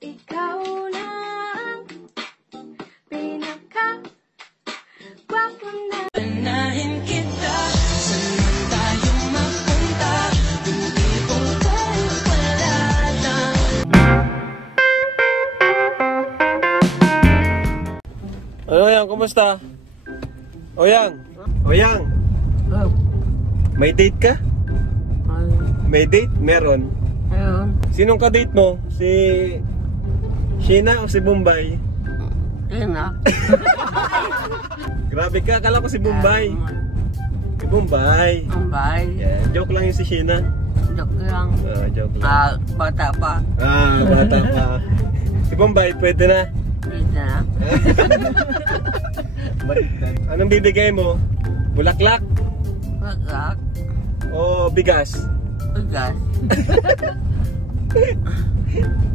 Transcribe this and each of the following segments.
Ikaw lang pinaka gwapo na. Anahin kita, saan man tayo mapunta, hindi ko wala lang. Oyang, kumusta? Oyang! Oyang! May date ka? May date? Meron? Ayun. Sinong ka-date mo? Si Sheena o si Bombay? Ayun na. Grabe ka, akala ko si Bombay. Si Bombay. Bombay. Yeah, joke lang yung si Sheena. Joke lang. Joke lang. Bata pa. Bata pa. Si Bombay, pwede na. Pwede na. Anong bibigay mo? Bulaklak? Bulaklak. O bigas? Bigas.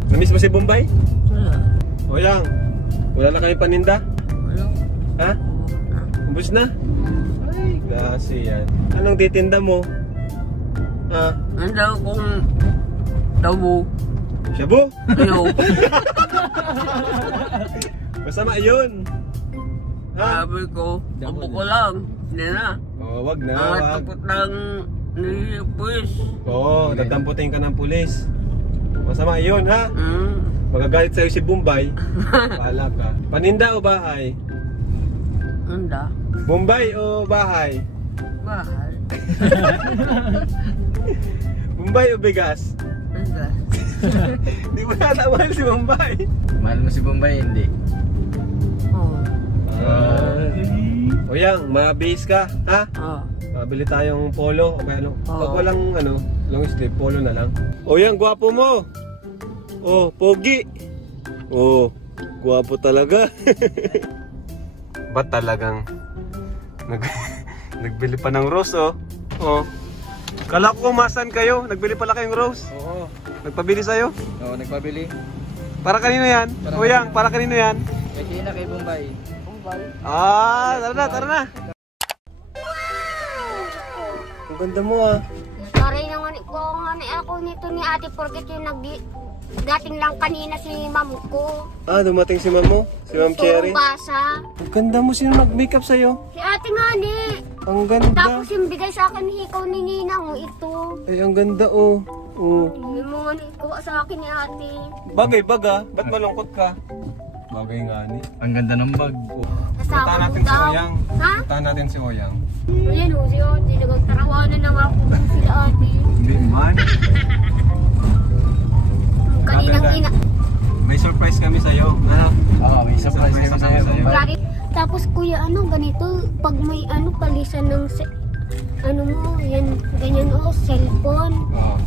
Namiss mo si Bombay? Wala. Oyang, wala na kami paninda? Wala. Ha? Ubus na? Ay, kasi yan. Anong titinda mo? Ha? Nandaw kong tabo. Shabu? Ayaw. Masama yun. Ha? Sabi ko, upo ko lang. Hindi na. Wag na, Ang wag. takot lang ni Puwis. Oo, tatamputin ka ng pulis. Masama yun, ha? Magagalit sa'yo si Bombay. Wala ka. Paninda o bahay? Anda. Bombay o bahay? Bahay. Bombay o bigas? Bigas. Di mo na mahal si Bombay. Mahal mo si Bombay, hindi? Oo. Oyang, mabihis ka, ha? Oo. Mabili tayong polo o kaya ano? Oo. Pag walang long sleeve, polo na lang. Oyang, gwapo mo. Oh, pogi. Oh, gwapo talaga. Ba't talagang nagbili pa ng rose, oh. Oh. Kala ko kumasan kayo, nagbili pala kayong rose. Oo. Nagpabili sa'yo? Oo, nagpabili. Para kanino yan? Para Oyang, para kanino yan? Kay Sheena, kay Bombay. Tara na, tara na. Ang ganda mo, ah. Sorry naman ako nito ni ate porket yung dating lang kanina si ma'am ko. Dumating si ma'am mo? Si Ma'am Cherry? Basa. Ang ganda mo, sino nag-makeup sa'yo? Si ate nga ni. Ang ganda. Tapos yung bigay sa akin ni ikaw ni Ninang ito. Ay, ang ganda, oh. Oh. Yung mga ikuha sa akin ni ate. Bagay, baga. Ba't malungkot ka? Bagay nga ni. Ang ganda ng bag. Kasama Puntahan ko natin si daw. Oyang. Ha? Puntahan natin si Oyang. Ayan o, si ate. Nagtarawanan na nga ako sila ate. Hindi man. Kaninang ina. May surprise kami sa'yo. Ano? Oo, may surprise kami sa'yo. Lagi. Tapos kuya, ganito, pag may palisan ng mo, yan, ganyan cellphone. Oo.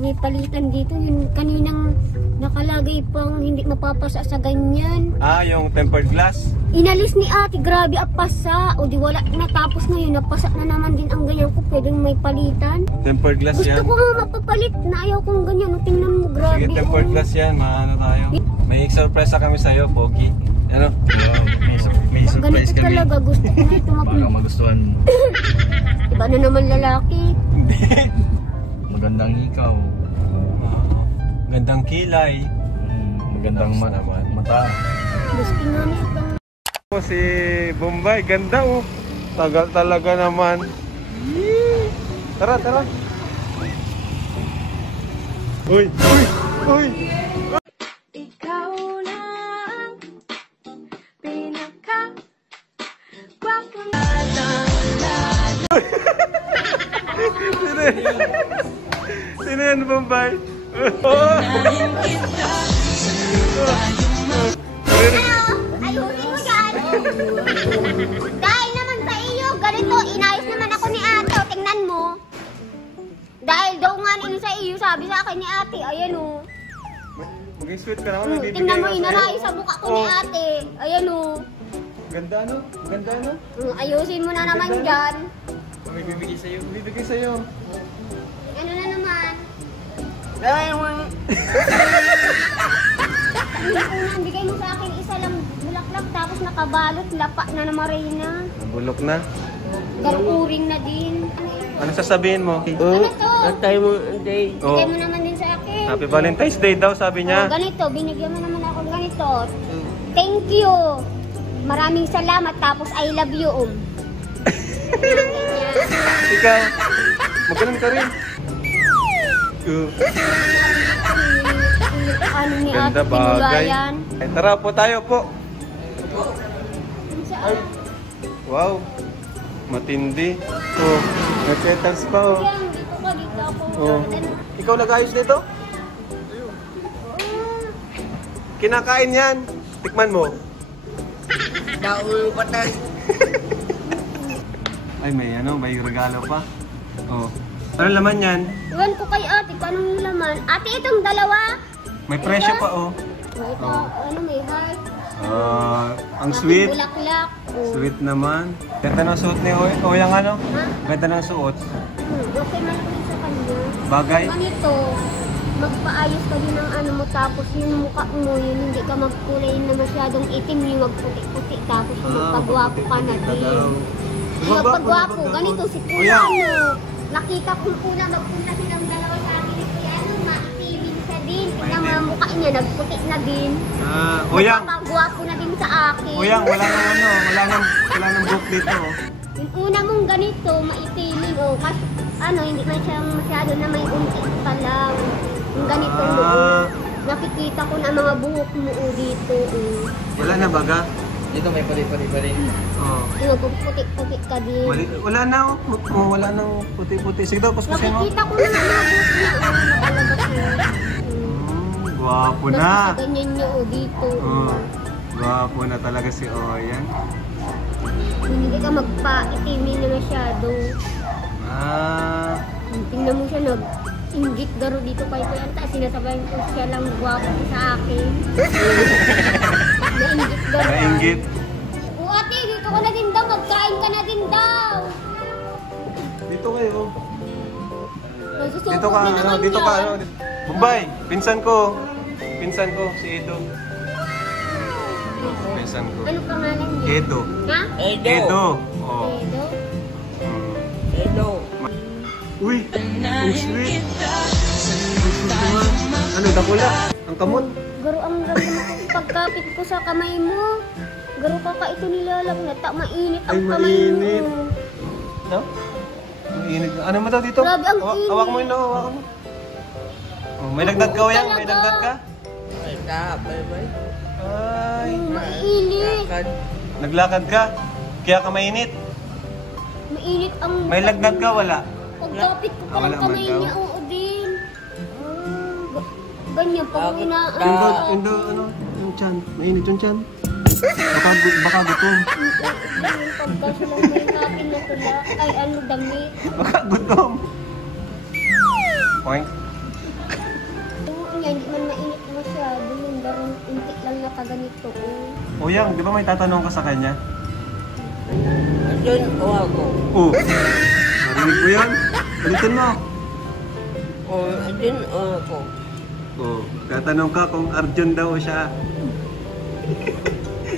May palitan dito, yung kaninang nakalagay pang hindi mapapasa sa ganyan. Yung tempered glass? Inalis ni ate, grabe apasa. O di wala, natapos ngayon, napasa na naman din ang ganyan ko, pwedeng may palitan. Tempered glass Gusto yan. ko nga mapapalit na ayaw kong ganyan. O, tingnan mo, grabe. Sige, tempered glass yan. Maano tayo. May surprise kami sa'yo, Pogi. Ano? May surprise Ganito kami. talaga, gusto ko na ito Baka magustuhan mo. Iba na naman lalaki. Hindi. Magandang ikaw. Gandang kilay. Magandang mata. Gusto nga nito. Si Bombay, ganda, oh. Tagal talaga naman. Tara, tara. Uy, uy, uy. Ikaw lang pinaka gwapo na. Sino yan, Bombay? Anahin kita, saan tayo Ayusin mo yan. Dahil naman sa iyo, ganito, inayos naman ako ni ate. O, tingnan mo. Dahil daw nga nila sa iyo, sabi sa akin ni ate, ayan o. Maging sweet ka naman. Tingnan mo, inanayos sa mukha ko ni ate. Ayan o. Ganda, no? Ganda, no? Ayusin mo na naman dyan. May bibigay sa'yo. Bibigay sa'yo. Ano na naman? Dahil mo. Ang bigay mo sa akin, isa lang bulaklak, tapos nakabalot, lapa na na Marina. Bulok na. Garuring na din. Ano sasabihin mo? Ano to? Antay mo, antay. Bigay mo naman din sa akin. Happy Valentine's Day daw, sabi Oh, niya. ganito, binigyan mo naman ako ng ganito. Thank you. Maraming salamat, tapos I love you. Ganyan. Ikaw, magaling ka rin. Ano ni Ganda Ate bagay. Pinulayan? Ay, tara po tayo po. Saan? Wow, matindi. Oh, nag-petals pa oh. Yan, dito ka, dito ako. Oh. Ikaw nag-ayos dito? Kinakain yan. Tikman mo. Daul ko tayo. Ay, may regalo pa. Oh. Ano laman yan? Iwan ko kay ate, anong yung laman? Ate, itong dalawa. May presyo pa oh. Ito, Oh. ano may heart. Ang Ate, sweet. bulaklak. Oh. Sweet naman. Ganda ng suot ni Oyang ano? Ha? Ganda ng suot. Okay man rin sa kanya. Bagay. Ganito, magpaayos ka din ng ano mo, tapos yung mukha mo, yun hindi ka magkulay na masyadong itim, yung magputi-puti, tapos yung magpagwapo ka na din. Yung magpagwapo, ganito si Kuya, ano, nakita ko una, magpunta silang dalawa sa akin ni Kuya, ano, maitim sa din, tignan mo ang mukha niya, nagputi na din, Oyang, magpagwapo na din sa akin. Oyang, wala nang buhok dito. Oh. Yung una mong ganito, maitimin, oh, kasi ano, hindi man siya masyado na may unti pa lang. Yung ganito mo, nakikita ko na mga buhok mo oh, dito. Oh. Wala na baga? Dito may pali-pali pa rin. Oh. Yung magpuputi-puti ka din. Wala na oh. Wala nang puti-puti. Sige daw, kuskusin mo. Nakikita ko na mga buhok niya, oh, nakalabas na. Gwapo Basta na. sa ganyan niya, oh, dito. Oh. Gwapo na talaga si Oyang. Hindi ka magpa-itimin na masyado. Tingnan mo siya, nag-inggit garo dito kay Kuya. Tapos sinasabayan ko siya lang gwapo sa akin. Nainggit garo. Nainggit. O ate, dito ka na din daw. Magkain ka na din daw. Dito kayo. Nasusuko Dito ka, na ano, naman dito yan. ka, ano. Bombay, pinsan ko. Pinsan ko, si Edo. Pinsan ko. Ano pangalan niya? Edo. Ha? Edo. Oh. Edo? Edo. Uy, ang sweet. Ano, dakula? Ang kamot? Garo ang ramdam ko pagkapit ko sa kamay mo. Garo ka ito nilalagnat. Mainit ang Ay, kamay mainit. mo. No? Ang init. Ano mo daw dito? Grabe, ang init. Hawak mo yun, hawak mo. Oh, may dagdag ka, Oyang? May dagdag ka? Ay, bye-bye. Ay, Mainit. Lakad. naglakad ka? Kaya ka mainit? Mainit ang... May lagdag ka, wala? Pagkapit ko pa Wala lang kamay man daw. niya, oo din. Ganyan, pag Indo, ano, yung tiyan. Mainit yung tiyan. Baka gutom. Pagka silang may natin na tula, ay ano, damit. Baka gutom. Point. Oo nga, hindi man mainit masyado. Yung darong unti lang na kaganito. Oh. Oyang, di ba may tatanong ka sa kanya? Doon o ako. Oo. Narinig ko yan. Balitin mo. O, doon o ako. Oo. Tatanong ka kung Arjun daw siya.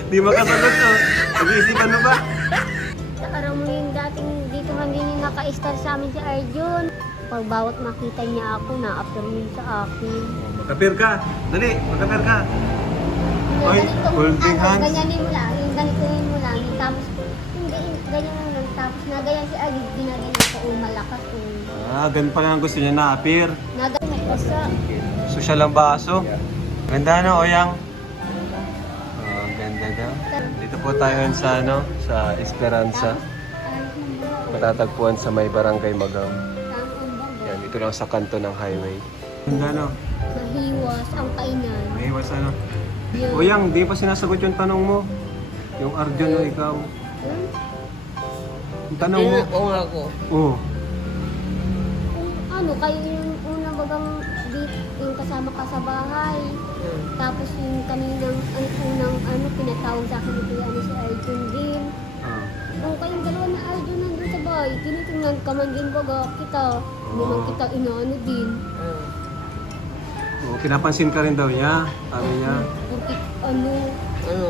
Di makasagot oh. Pag-iisipan mo ba? Sa araw mo yung dating dito man din yung naka-star sa amin si Arjun. Pag bawat makita niya ako, na-after yun sa akin. Magkapir ka. Dali, magkapir ka. Ay, Ganito, holding hands. ganyanin mo lang, yung ganitoin mo lang, yung tapos, hindi, ganyan mo lang, tapos nagayan si Arjun, ginagayan ako, malakas, Ganun pala ang gusto niya na appear. nagayan basta. Social ang baso. Ganda na, Oyang. Ganda daw. Dito po tayo sa sa Esperanza. Matatagpuan sa may barangay Magaw. Yan, dito lang sa kanto ng highway. Ganda no? Mahiwas ang kainan. May iwas ano? Yun. Oyang, di pa sinasagot yung tanong mo. Yung Arjun o ikaw. Yung tanong mo. Doon o ako. Oo. Kung ano, kayo yung una bagang yung kasama ka sa bahay. Tapos yung kaninang, ang unang ano, pinatawag sa akin ito ano si Arjun din. Kung kayong dalawa na Arjun nandun sa bahay, tinitingnan ka man din baga kita. Hindi man kita inaano din. Kinapansin ka rin daw niya. Sabi niya. Porque ano, Ano?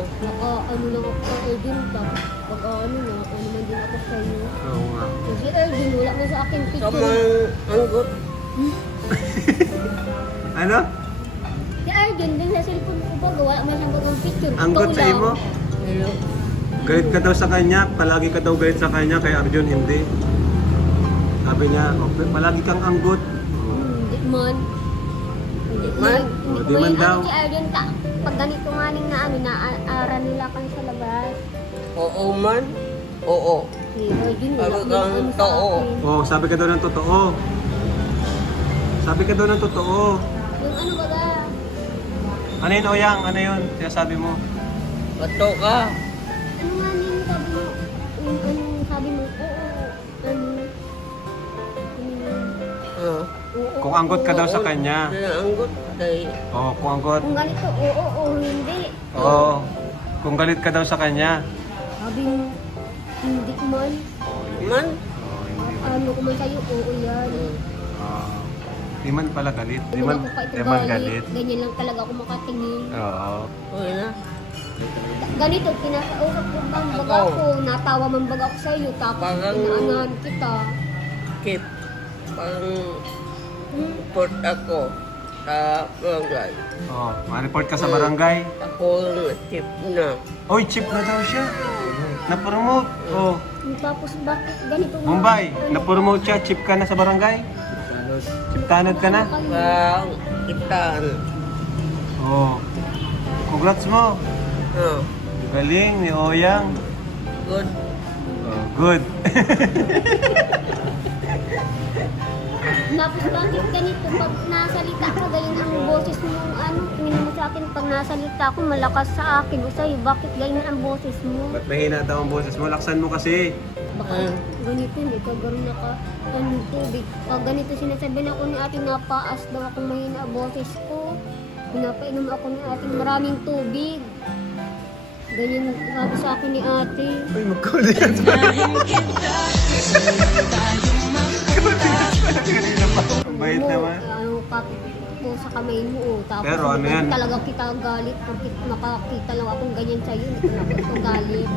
ano lang ako sa Arjun. Tapos pag ano na, ano man din ako sa'yo. Oo nga. Kasi Arjun, wala mo sa akin picture. Kamang anggot. Ano? Si Arjun, din sa cellphone ko ba, gawa mo siyang bagang picture. Anggot Ikaw sa lang. imo? Hello. Galit ka daw sa kanya, palagi ka daw galit sa kanya, kay Arjun hindi. Sabi niya, okay, palagi kang anggot. Hindi man. Hindi Man? Hindi Oh, ko di man yung daw. ano si Arjun, pag ganito nga ning na ano, naaaral nila kan sa labas. Oo man. Oo. Si Arjun, wala Talagang man ano sa totoo. akin. Oh, sabi ka daw ng totoo. Sabi ka daw ng totoo. Yung ano baga, Ano yun, Oyang? Ano yun? Sabi mo? Bato ka. ano nga ning sabi mo, yung anong sabi mo, oo, ano, Ah. oo, Kung anggot ka daw sa Oo. kanya. Pinaanggot kay. Oh, kung anggot. Kung ganito, oo, oo, hindi. Oo. Kung galit ka daw sa kanya. Sabi mo, hindi man. Man? Ano ko man sa'yo, oo yan. Ah, di man pala galit. Di Hindi man, ako pa ito di man galit. Ganyan lang talaga ako makatingin. Oo. Okay na. Ganito, kinakausap ko bang baga Ako. ko, natawa man baga ako sa'yo, tapos Parang- inaangan kita. Keep. Parang Hmm? report ako sa barangay. Oh, ma-report ka sa barangay. Ako keep na. Oy, chip na daw siya. Na-promote. Oh, Tapos bakit ganito nga? Mumbai, na-promote siya. Chip ka na sa barangay. Chip tanod ka na. Parang kitaan. Oh, congrats mo. Ah. Galing ni Oyang. Good. Oh, good. Tapos bakit ganito, pag nasalita ka, ganyan ang boses mo, ano, tingin mo sa akin, pag nasalita ako, malakas sa akin, o sa'yo, bakit ganyan ang boses mo? Ba't mahina daw ang boses mo? Laksan mo kasi. Baka ganito, hindi ka gano'n naka, anong tubig. Pag ganito sinasabihan ako ni ate, napaas daw akong mahina ang boses ko. Pinapainom ako ni ate maraming tubig. Ganyan sabi sa akin ni ate. Uy, magkulit. Ang bait naman. Ano, kapit ko sa kamay mo. Oh. Tapos Pero ano yan? talaga kita galit. Pag makakita lang akong ganyan sa'yo, hindi ko na ito galit.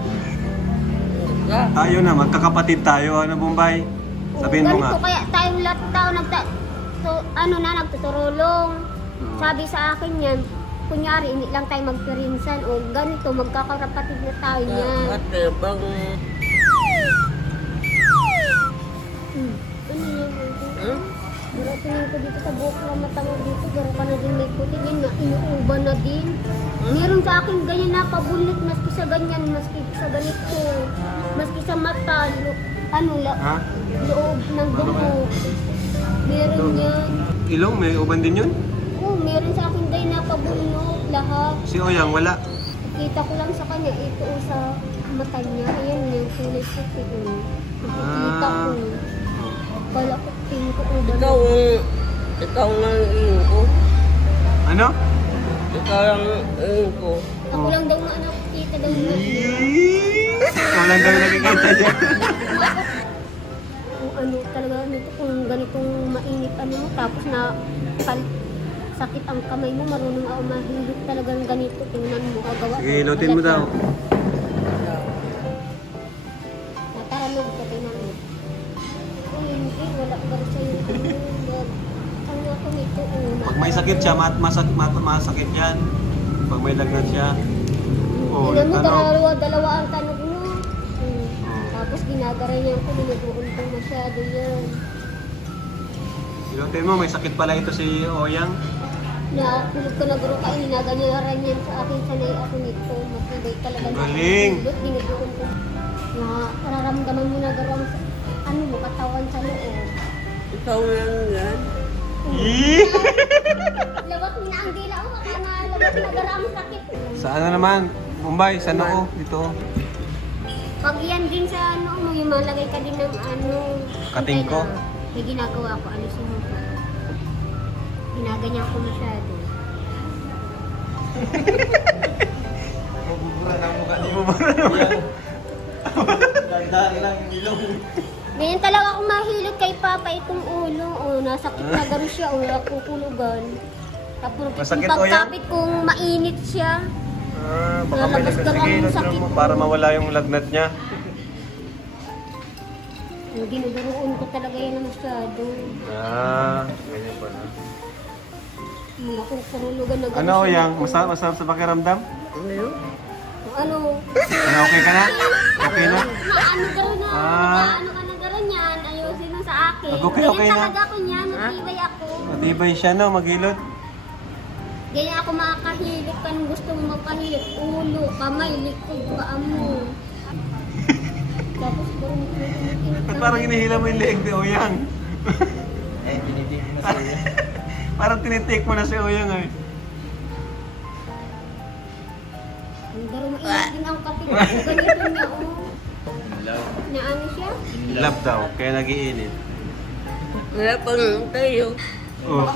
Ka. Tayo na, magkakapatid tayo. Ano, Bombay? Sabihin mo nga. Ganito, kaya tayong lahat tao nagtuturulong. Sabi sa akin yan, kunyari, hindi lang tayo magpirinsan o ganito, magkakapatid na tayo yan. Ate, bang... Ano yan? Hmm? Pero tingin ko dito sa buhok na mata mo dito, gano'n ka na din may puti, yan nga, inuuban na din. Meron sa akin ganyan na pabulit, maski sa ganyan, maski sa ganito, maski sa mata, Ha? loob ng dugo. Meron yan. Ilong, may uban din yun? Oo, meron sa akin ganyan na pabulot, lahat. Si Oyang, wala. Kita ko lang sa kanya, ito sa mata niya, ayan yung kulay puti. Nakikita ko. Kala ko, tingin ko uban. Ikaw lang iyon ko. Ano? Ikaw lang iyon ko. Ako lang daw na nakikita daw na. Wala daw nakikita niya. Kung ano talaga, kung ganitong mainit ano mo, tapos na sakit ang kamay mo, marunong ako mahilot talagang ganito, tingnan mo, kagawa. Sige, ilutin mo daw. Nataranog ka, tingnan mo. Kung hindi, wala ka sa'yo. Ang ako nito, Pag may sakit siya, masakit yan. Pag may lagnat siya. Oh, tingnan mo, tanog. dalawa ang tanog mo. Tapos ginagaray niya ako, ninubuuntong masyado yan. Ilutin mo, may sakit pala ito si Oyang. Nakulog ko na guro kayo, ninaganyaran yan sa akin, sanay ako nito, matibay talaga. Galing! Dinuduan ko. Nararamdaman mo na garo ang ano mo, katawan sa loob. Ikaw lang yan. Lawak na ang dila ko, kaya nga lawak na garo ang sakit. Sa ano naman? Mumbai, sa noo. Dito. Pag yan din sa ano mo, yung malagay ka din ng ano. Kating ko? May ginagawa ko, ano mo pa. Ginaganyan ko masyado. Mabubura ng mukha ni mo. Dandan lang yung ilong. Ganyan talaga ako mahilot kay Papa itong ulo. O, nasakit na garo siya, o nakukulugan. Tapos Masakit, yung o, yan? pagkapit kong mainit siya. Baka may Lalabas lagnat. ka Sige, lang ilutin sakit. mo para mawala yung lagnat niya. Yung ginuduroon ko talaga yan na masyado. Ganyan pala. Hindi ako karulugan na Ano, Oyang? Masarap sa pakiramdam? Ano? Ano? Ano, okay ka na? Okay na? Maano gano'n na? Ah. Ano ka na gano'n yan? Ayusin mo sa akin. Okay, okay Ganyan na. talaga ako niyan. Matibay ako. Matibay siya, no? Maghilot. Ganyan ako makakahilip ka nung gusto mo magpahilip. Ulo, kamay, likod, paa mo. Tapos Ba't parang hinihila mo yung leeg ni Oyang? Eh, tinitig mo sa iyo. Parang tinitake mo na si Oyang ay. Ang garo mainit din ang kape. Ganito niya, oh. Love. Na ano siya? Love daw, kaya nagiinit. Wala pang tayo. Oh.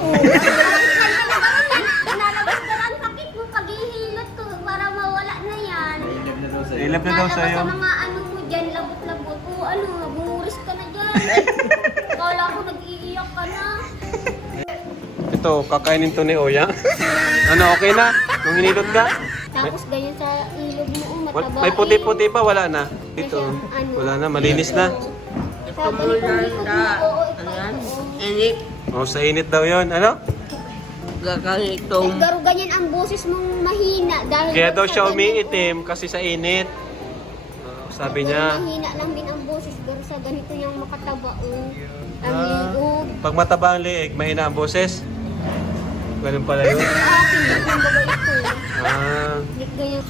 Pinalabas ka lang sakit mo paghihilot ko para mawala na yan. Nailab na daw sa'yo. Ilap na daw Nalabas sa'yo. sa mga ano mo dyan, labot-labot. O ano, bumuris ka na dyan. Kala ko nag-iiyak ka na. Ito, kakainin to ni Oyang. Ano, okay na? Nung hinilot ka? Tapos ganyan sa ilog mo, mataba. May puti-puti pa, wala na. Dito, Ano? wala na, malinis na. Sa ganitong likod mo, oo, ito. Ayan. oo. Inip. Oh, sa init daw yon, ano? Gagalitong. Garo ganyan ang boses mong mahina. Dahil Kaya daw sa siya ganito, umiitim kasi sa init. Sabi niya, mahina lang din ang boses. Pero sa ganito yung makataba. Ang Ah. liog. pag mataba ang leeg, mahina ang boses. Ganun pala yun. Sa akin, yung baga ito. Ah, Lik ganyan.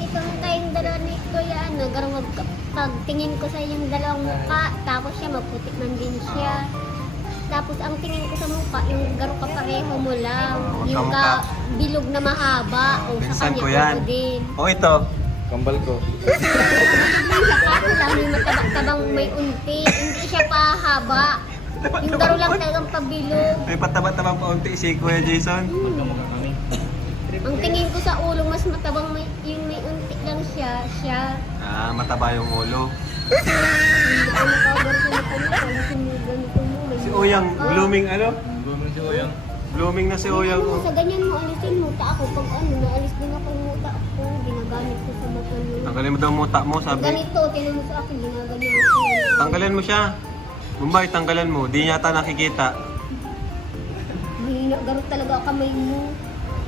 Itong tayong dalawa ni Kuya, ano, garang pagtingin ko sa yung dalawang mukha, tapos siya maputik man din siya. Tapos ang tingin ko sa mukha, yung garo kapareho mo lang. Yung Kamukha. bilog na mahaba, o sa Pinsan kanya ko yan. ako din. oh ito. Kambal ko. Sa kaso lang, yung matabang may unti, hindi siya pahaba. Yung garo lang talagang pabilog. May pataba-taba pa unti si Kuya Jason. Magkamukha kami. Ang tingin ko sa ulo, mas matabang yung may unti lang siya. Ah, mataba yung ulo. Ano ka, garo sa mata mo, alisin mo ganito mo. may Si Oyang, blooming ano? Bumang si Oyang. Blooming na si Oyang. Ano, Oh. sa ganyan mo, alisin mo. Ta ako, pag ano, naalis din ako yung muta ko. Ginagamit ko sa mata niyo. Tanggalin mo daw muta mo, sabi. Ganito, tinan mo sa akin, ginaganyan ko. Tanggalin mo siya. Mumbai, tanggalan mo. Di yata nakikita. Mahina, garot talaga ang kamay mo.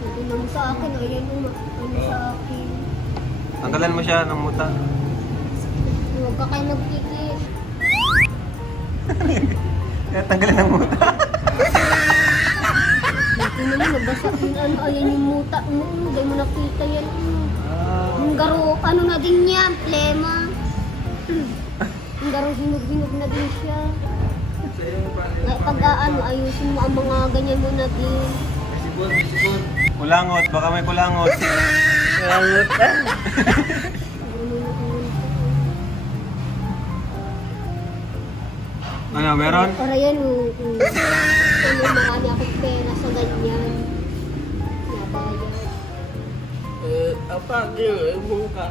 Tinan mo sa akin, ayan mo, ano sa akin. Tanggalan mo siya ng muta. Huwag ka kayo nagkikis. Kaya tanggalan ng muta. Tinan mo, nabasa yung ano, ayan yung muta mo. Hindi mo nakita yan. Yung garo, ano na din yan, plema. Yung garo, hinog-hinog na din siya. Pag ano, ayusin mo ang mga ganyan mo na din. Kulangot, baka may kulangot. Kalangot ka. Ano, meron? Para yan, ano, marami akong pera sa ganyan. Nabayad. Apa yung ibong ka?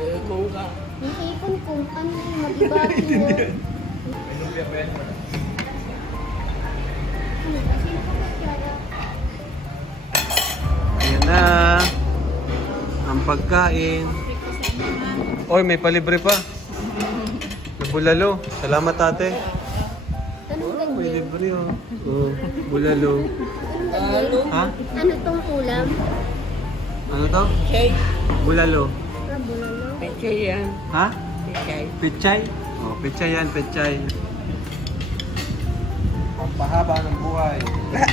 Ibong ka. Yung ipon ko, ano, mag-ibagi mo. May lumpia pa yan. Sino ka magkara? Ayan na. Ang pagkain. Oy, may palibre pa. May bulalo. Salamat ate. Anong May ganyan? libre oh. Oh, bulalo. Anong ganyan? Ha? Ano tong ulam? Ano to? Pichay. Bulalo. Ah, bulalo. Pichay yan. Ha? Pichay. Pechay? Oh, pechay yan, pechay. Pampahaba ng buhay.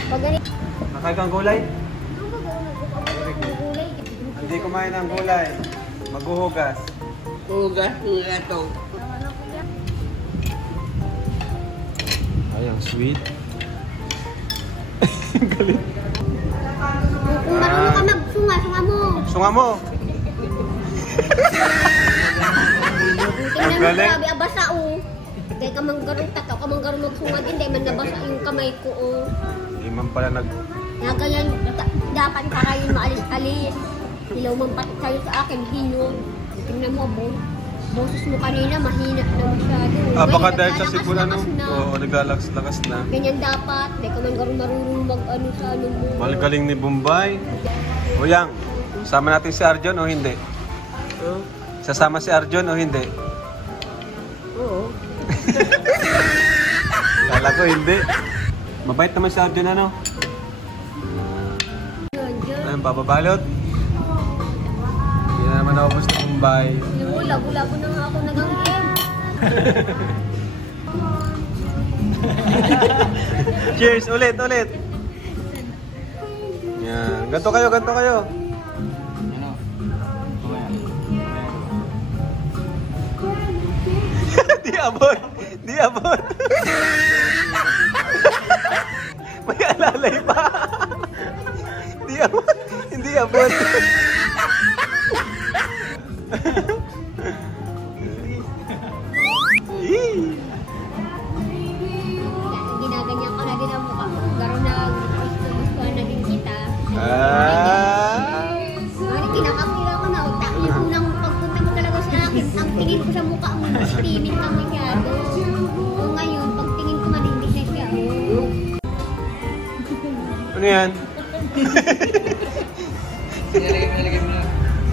Pag ganito, Nakain kang gulay? ano ba gawin ng gulay? Hindi kumain ng gulay. Maghuhugas. Ugas ng gato. Ay, ang sweet. Kung marunong ka magsunga, sunga mo. Sunga mo. Tingnan mo, galing. grabe, abasa o. Dahil ka manggarong takaw, ka manggarong magsunga din, dahil man nabasa yung kamay ko o. Hindi man pala nag... Nagayan, dapat ka kayo maalis-alis. Hilaw man pati kayo sa akin, hinog. Tingnan mo, boses mo kanina, mahina na masyado. Ah, baka Ngayon, dahil sa sipon ano? naglalakas-lakas na. Oo, naglalakas-lakas na. Ganyan dapat, dahil ka man marunong mag-ano sa ano mo. Malgaling ni Bombay. O yang, sama natin si Arjon o hindi? Oh. Sasama si Arjun o hindi? Oo. Kala ko hindi. Mabait naman si Arjun, ano? Ayun, papabalot. Hindi na naman ako gusto kumbay. Yung labo-labo na nga ako nag-game. Cheers! Ulit! Yan. Ganto kayo! Ano? Di abot! May alalay pa! Hindi abot! Ginaganyan ka na din ang mukha mo. Garo na gusto na din kita. Mari, kinakakila ko na. Yung unang pagpunta mo talaga sa akin, ang tingin ko sa mukha mo, timid ka masyado. O ngayon, pag tingin ko manindig na siya. Ano yan? Nilagay mo na.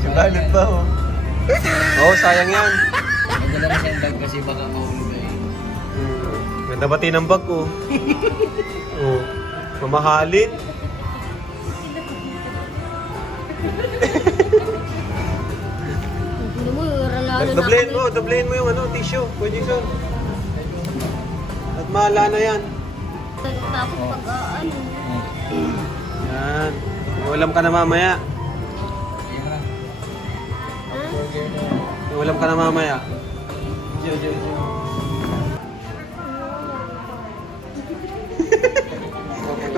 Sugalit ba oh? Oo, sayang yan. Nagdala na siyang bag kasi baka mahulog eh. Ganda ba tinambag ko? Oh, mamahalin. Ano mo, lalo na Doblehin mo yung ano, tissue. Pwede siya. At mahala na yan. Tapos pag ano. Yan. Ulam ka na mamaya. Sige mo na. Ulam ka na mamaya.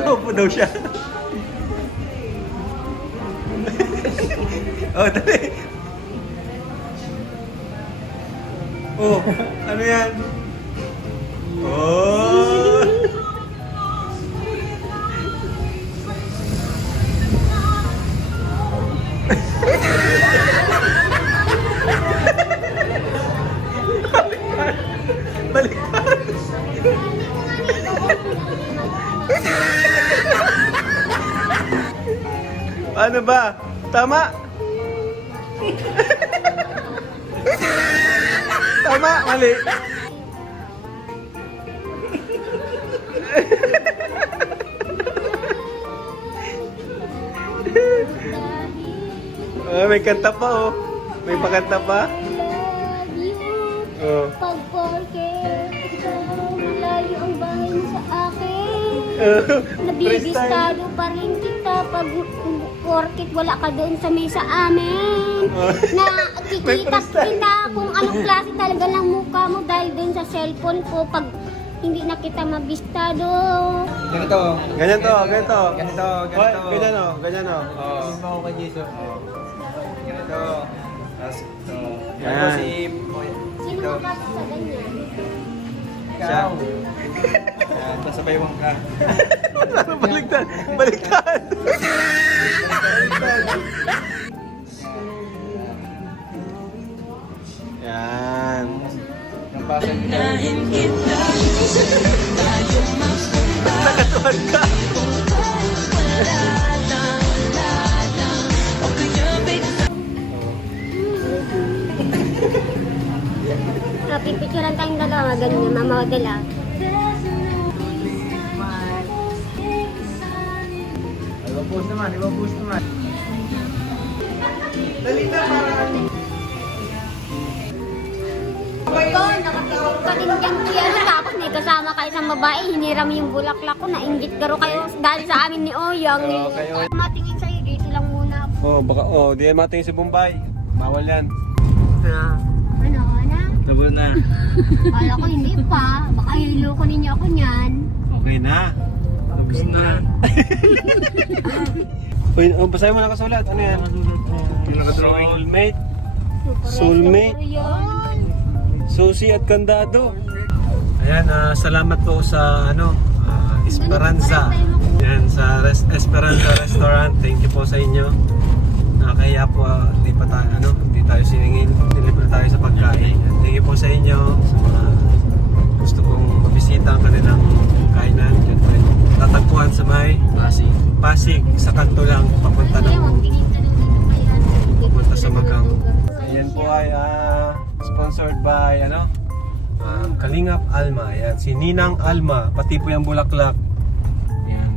Opo daw siya. Oh, dali. Oh, ano yan? Oh. Baliktad. Ano ba? Tama? Tama, mali. Oh, may kanta pa oh. May pakanta pa. Love you. Oh. Pag porket ikaw malayo ang bahay mo sa akin. Nabibistado pa rin kita pag porket wala ka doon sa mesa amin. Nakikita kita kung anong klase talaga ng mukha mo dahil doon sa cellphone ko pag hindi na kita mabistado. Ganito. Ganyan to. Ganito. Ganyan oh. Oo. Hindi mo ako kay Jesus. Ganito. Tapos ito. Yan. Yan si... Sino makasa sa ganyan? Siya. Yan. Tapos sabay mong ka. Baliktad. Baliktad. Yan. Yung pasag nito. Nakatuhan ka. Pipicturean tayong dalawa, ganyan, mamawadala. Ibang post naman. Ito, nakapicture ka din dyan kuya. Tapos may kasama ka isang babae, hiniram yung bulaklak ko, nainggit garo kayo dahil sa amin ni Oyang. Matingin sa'yo, dito lang muna. Oh, baka di yan matingin si Bombay. Bawal yan. Ano, na? Labo na. Kala ko hindi pa. Baka hiloko ninyo ako niyan. Okay na. Tapos na. Uy, basahin mo nakasulat. Ano yan? Soulmate. Soulmate. Susi at kandado. Ayan, salamat po sa Esperanza. Yan, sa Esperanza Restaurant. Thank you po sa inyo. Nakakaya po, hindi tayo siningil. Deliver tayo sa pagkain. Thank you po sa inyo. Sa mga gusto kong mabisita ang kanilang kainan. Diyan po rin tatagpuan sa may Pasig. Sa kanto lang, papunta ng papunta sa Magang. Ayan Yan po ay sponsored by Kalingap Alma. Yan, si Ninang Alma, pati po yung bulaklak. Yan.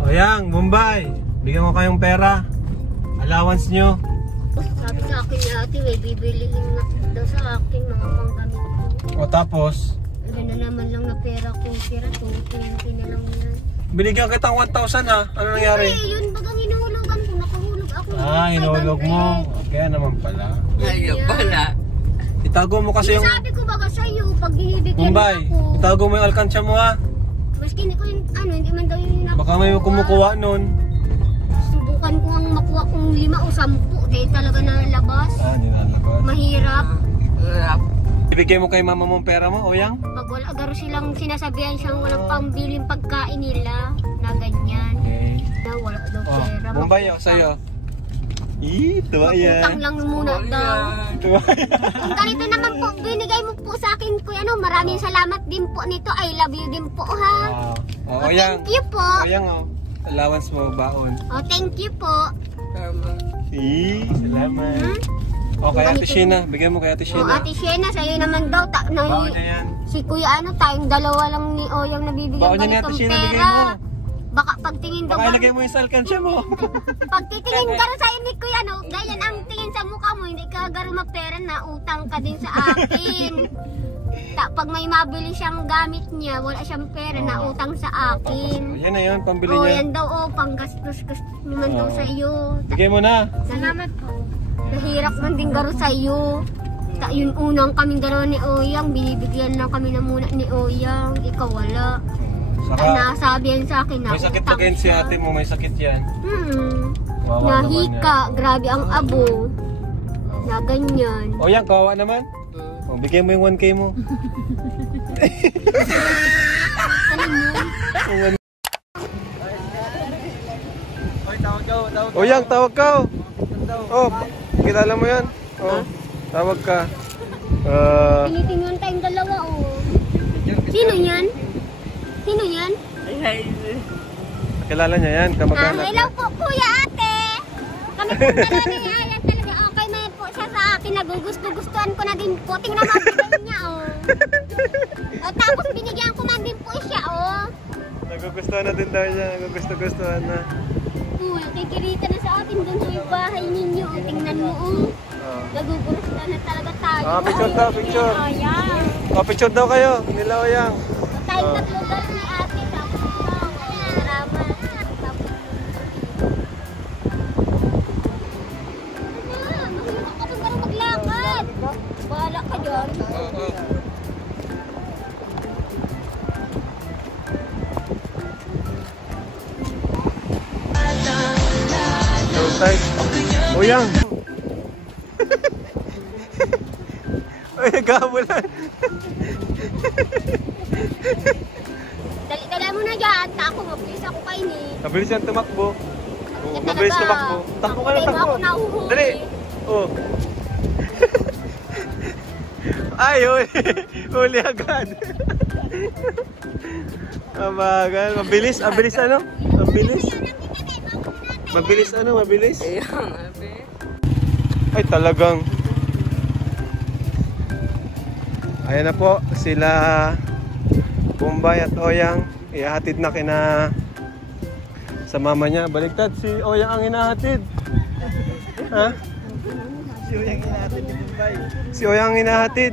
O yan, Bombay, bigyan ko kayong pera. Allowance nyo. Sabi sa akin ni ate, may bibilihin na daw sa akin mga panggamit ko. O tapos, Ano na naman lang na pera ko, pera to, 20 na lang yan. binigyan kitang 1,000 ha. Ano nangyari? Eh, yun bagang hinuhulugan ko, nakahulog ako. Hinulog mo. Kaya naman pala. Ayaw pala. Itago mo kasi yung... Sabi ko baga sa'yo, pag binibigyan Bombay, ako. itago mo yung alkansya mo ha. Maski hindi ko yung, hindi man daw yung nakuha. Baka may kumukuha nun. Subukan ko ang makuha kong 5 o 10, dahil talaga nalabas. Nilalabas. Mahirap. Ibigay mo kay mama mong pera mo, Oyang? Pag wala, garo silang sinasabihan siyang walang pambiling pagkain nila, na ganyan. Okay. Na wala daw Oh, pera. Bombay, sa'yo. Tuwa Utang yan. lang muna daw. Tuwa Kung ganito naman po, binigay mo po sa akin, kuya, maraming salamat din po nito. I love you din po, ha? Oyang. Thank you po. Oyang, allowance mo, baon. Oh, thank you po. Salamat. Okay, Ate Sheena. Bigyan mo kay Ate Oh, Sheena. Ate Shena, sa'yo naman daw. Baon niya yan. Si kuya, tayong dalawa lang ni Oyang nabibigyan Baon niya ni Ate ganitong Sheena, bigay pera. mo. Baka pagtingin daw. Baka ilagay mo yung sa alkansya mo. Pagtitingin ka rin sa'yo ni kuya, ganyan ang tingin sa mukha mo, hindi ka garo mapera na utang ka din sa akin. Pag may mabili siyang gamit niya, wala siyang pera na utang sa akin. Yan na yun, pambili Oh, niya. yan daw, panggastos naman daw sa iyo. Bigay mo na. Salamat po. Nahirap man din garo sa iyo. Yun unang kaming dalawa ni Oyang, binibigyan lang kami na muna ni Oyang, ikaw wala. Saka, Nasabi yan sa akin na may sakit utang pa si siya. ate mo, may sakit yan. Kawawa naman Nahika, grabe ang abo. Na ganyan. Oyang, kawawa naman. O, bigay mo yung 1K mo. Oyang, tawag ka. Oh, kilala mo yan? Oh, tawag ka. Pinitingnan tayong dalawa, oh. Sino yan? Sino yan? Kilala niya yan, kamag-anak. Hello po, kuya, ate. Kami po dalawa ni Ayan talaga. Okay na po siya sa akin. Nagugusto-gustuhan ko na din po. Tingnan mo, bigay niya, oh. O, tapos binigyan ko na din po siya, oh. Nagugustuhan na din daw niya, nagugusto-gustuhan na. Uy, kikirita na sa atin dun sa yung bahay ninyo. Oh. Tingnan mo, oh. Nagugustuhan na talaga tayo. Picture daw, picture. Ayan. Picture daw kayo, nila Oyang. Tayong tatlo daw ni ate. Tapos ikaw, salamat. Mahirap ka kung maglakad. Bahala ka dyan. Oyang! Ay, nagkabulan. Dali-dala mo na dyan. Tako, mabilis ako kayo ni. Mabilis yan tumakbo. Oh, Talaga. mabilis tumakbo. Takbo ka na, Hindi mo takbo. ako nahuhuli. Dali! Oh. Ay, huli agad. Amagal. Mabilis, mabilis ano? Mabilis. Mabilis ano, mabilis? Ay, talagang. Ayan na po, sila Bombay at Oyang. Ihahatid na kina sa mama niya. Baliktad, si Oyang ang hinahatid. Ha? Si Oyang inaatid ni Bombay. Si Oyang ang hinahatid.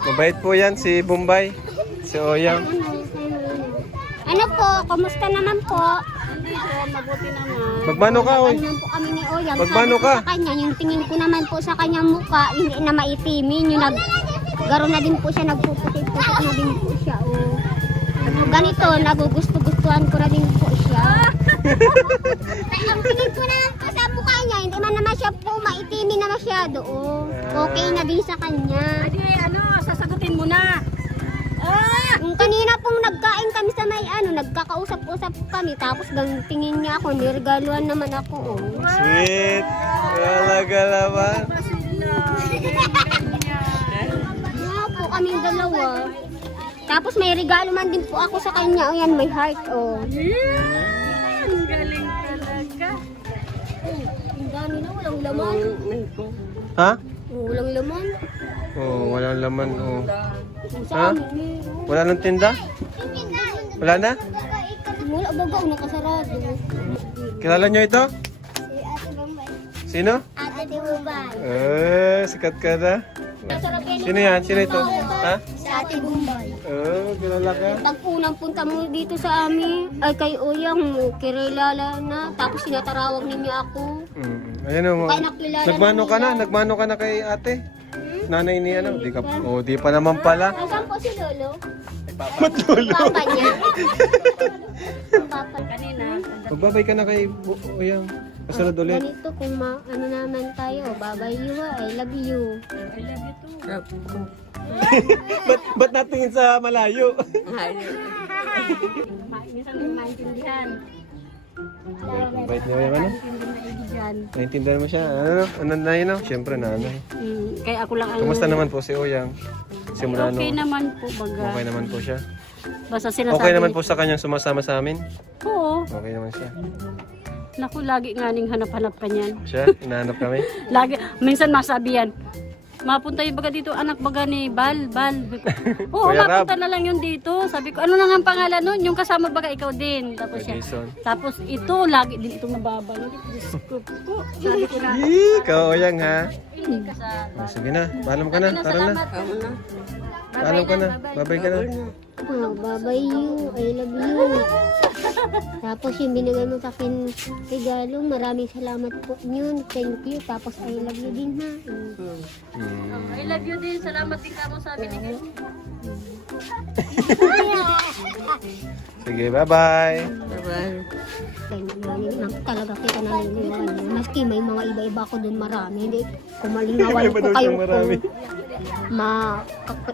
Mabait po yan, si Bombay. Si Oyang. Ano po? Kumusta naman po? Mabuti naman. Magmano ka, oy? Naman po kami ni Oyang. Magmano Sabi ko ka? Sa kanya, yung tingin ko naman po sa kanyang mukha, hindi na maitimin. Yung garo na din po siya, nagpuputik-putik na din po siya. Oh. Ganito, nagugusto-gustuhan ko na din po siya. Ang tingin ko naman po sa mukha niya, hindi man naman siya po maitimin na masyado. Oh. Okay na din sa kanya. Sasagutin mo na. Yung kanina pong nagkain kami sa may nagkakausap-usap kami. Tapos tingin niya ako, niregaluhan naman ako. Oh. Sweet. Talaga naman. Po kaming dalawa. Tapos may regalo man din po ako sa kanya. O yan, may heart. Oh. Ang galing talaga. Ang dami na, walang laman. Ha? Walang laman. Oh, walang laman. Oh. Kung Ha? sa amin meron. Wala nang tinda? Wala na? Wala baga, nakasarado. Kilala nyo ito? Si Ate Bombay. Sino? Ate Bombay. Sikat ka na. Masarap yan. Sino yan? Sino ito? Ha? Si Ate Bombay. Kilala ka? Pag unang punta mo dito sa amin, ay kay Oyang, kirilala na. Tapos sinatarawag ninyo ako. Ayan o. Kaya nakilala Nagmano ka na? nila. Nagmano ka na kay ate? Nanay ni ano? Di ka, di pa naman pala. Nasaan po si Lolo? Matulo. Papa niya. Papa Kanina. Magbabay ka na kay Oyang. Kasunod ulit. Ganito kung ano naman tayo, babay you ha, I love you. I love you too. Ba't natingin sa malayo? Minsan hindi maintindihan. Bait niya yung ano? Hindi maintindihan. Naintindihan mo siya. Ano na yun? Siyempre nanay. Kaya ako lang ang... Kumusta naman po si Oyang? Simula Okay nung- naman po baga. Okay naman po siya. Basta sinasabi. Okay naman po sa kanyang sumasama sa amin? Oo. Okay naman siya. Naku, lagi nga ning hanap-hanap ka niyan. Siya? Hinahanap kami? Lagi, minsan masabi yan. Mapunta yung baga dito, anak baga ni Bal. Oo, Kuya Rab. mapunta na lang yun dito. Sabi ko, ano na nga ang pangalan nun? Yung kasama baga ikaw din. Tapos siya. Jason. Tapos ito, lagi din ito mababang. Diyos ko po. Sabi ko na, Ikaw, Oyang ha? hindi ka sa... Sige na, paalam ka na. Tara na. Paalam ka na. Babay ka na. Babay you, I love you. Tapos yung binigay mo sa akin regalo, maraming salamat po yun. Thank you. Tapos I love you din ha. I love you din. Salamat din ka mo sa binigay. Sige, bye-bye. Talaga kita naniniwala. Maski may mga iba-iba ko dun marami. Hindi kumalingawan Iba ko daw kayo siyang marami.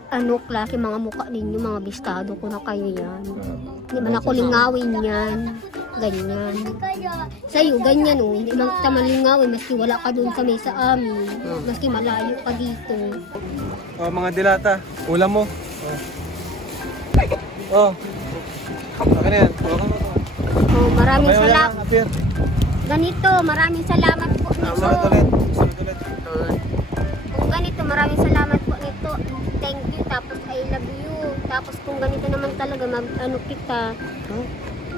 ano klase mga mukha ninyo, mga bistado ko na kayo yan. Hindi man ako lingawin yan. Ganyan. Sa'yo, ganyan o. Hindi man kita malingawin maski wala ka dun sa may sa amin. Maski malayo ka dito. Oh, mga dilata. Ulam mo. Oh. Akin na yan. Oh, maraming Ayaw salamat. lang, appear. Ganito, maraming salamat po nito. Sunod ulit. Sunod ulit. Kung ganito, maraming salamat po nito. Thank you, tapos I love you. Tapos kung ganito naman talaga, ano kita,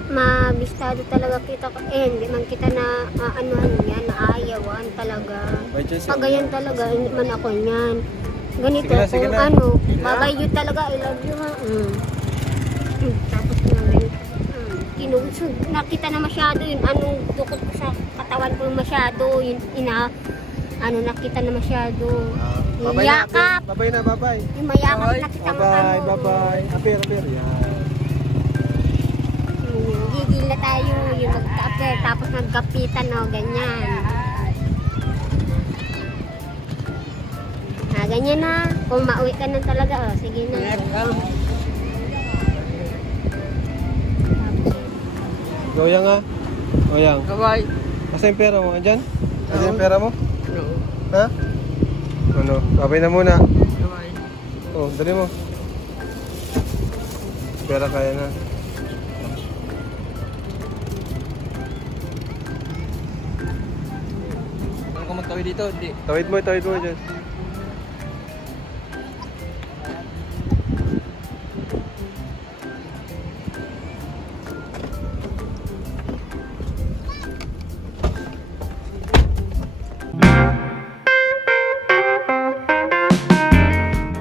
mabistado talaga kita. Hindi man kita na, anuhan yan, naayawan talaga. Pagayan talaga, hindi man ako yan. Ganito, Sige kung na. ano, babay you talaga, I love you ha. Tapos nga ganito. Kinusog, nakita na masyado yun, anong dukot ko sa katawan ko masyado, yun, nakita na masyado. Yung yakap, Bye-bye na, bye-bye. yung mayakap nakita mo Bye-bye, bye-bye. Appear, appear. Yan. Gigil na tayo, yung magka-appear, tapos nagkapitan, no, ganyan. Ganyan na, kung mauwi ka na talaga, sige na. Oyang ha? Oyang. Bye. Asa yung pera mo? Andyan? Andyan yung pera mo? Ha? Ano? Babay na muna. Bye. Oh, dali mo. Pera kaya na. Ano ko magtawid dito? Hindi. Tawid mo dyan.